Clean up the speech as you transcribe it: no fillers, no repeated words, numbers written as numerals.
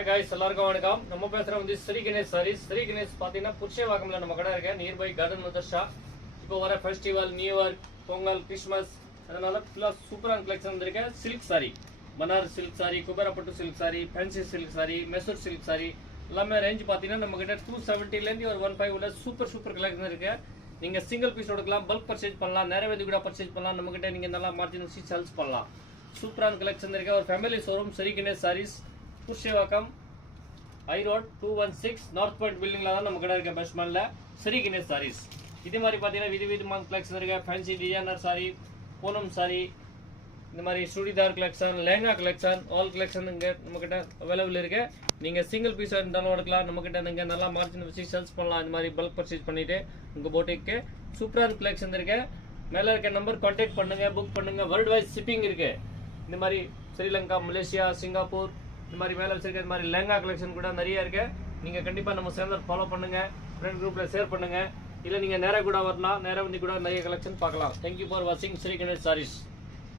Hi guys, எல்லாருக்கும் வணக்கம். நம்ம பேசுறோம் வந்து ஸ்ரீ கணேஷ் சாரீஸ். ஸ்ரீ கணேஷ் பாத்தீங்கன்னா புருஷவாக்கம்ல நம்ம கடை இருக்கு. நியர்பை கார்டன் மதர்ஷா. இப்போ வர festival, new year, Pongal, Christmas அதனால ஃபுல்லா சூப்பரான கலெக்ஷன் வந்திருக்கு. சில்க் சாரி, பனாரஸ் சில்க் சாரி, குபேரப்பட்டு silk sari, fancy silk sari, Mysore silk sari எல்லாமே ரேஞ்ச் பாத்தீங்கன்னா நம்ம கிட்ட 270 ல இருந்து ஒரு 15 உள்ள சூப்பர் கலெக்ஷன் இருக்கு. நீங்க சிங்கிள் பீஸ் எடுக்கலாம், பல்க் பர்ச்சேஸ் பண்ணலாம், நிறைய பேர் கூட பர்ச்சேஸ் பண்ணலாம். நம்ம கிட்ட நீங்க நல்லா மார்ஜின் வச்சு சேல்ஸ் பண்ணலாம். சூப்பரான கலெக்ஷன் இருக்கு. ஒரு family showroom Sri Ganesh sarees, Purasawalkam, high road 216 north point பில்டிங்ல தான் நம்ம கடை இருக்க பெஸ்ட்மன்ல ஸ்ரீ கணேஷ் சாரீஸ். இதே மாதிரி பார்த்தீங்கன்னா விதவிதமான கலெக்ஷன் இருக்கு. Fancy designer sorry, Poonam sorry, இந்த மாதிரி churidar collection, lehenga collection, all collection இங்கே நம்ம கிட்ட அவைலபிள் இருக்கு. நீங்க சிங்கிள் பீஸ் இருந்தாலும் எடுக்கலாம். நம்ம கிட்ட நீங்க நல்லா மார்ஜின் வச்சு சேல்ஸ் பண்ணலாம். இந்த மாதிரி பல்க் பர்ச்சேஸ் பண்ணிட்டு உங்க போட்டிக்கு சூப்பரான கலெக்ஷன் இருக்கு. மேல இருக்க நம்பர் கான்டாக்ட் பண்ணுங்க, புக் பண்ணுங்க. வேர்ல்டு வைஸ் ஷிப்பிங் இருக்கு. இந்த மாதிரி ஸ்ரீலங்கா, மலேசியா, சிங்கப்பூர் இந்த மாதிரி மேலே வச்சிருக்க இந்த மாதிரி லெஹங்கா கலெக்ஷன் கூட நிறைய இருக்கு. நீங்க கண்டிப்பா நம்ம சேனல் ஃபாலோ பண்ணுங்க, ஃப்ரெண்ட் குரூப்ல ஷேர் பண்ணுங்க. இல்ல நீங்க நேரா கூட வரலாம், நேரா வந்து கூட நிறைய கலெக்ஷன் பார்க்கலாம். தேங்க்யூ ஃபார் வாட்சிங் ஸ்ரீ கணேஷ் சாரீஸ்.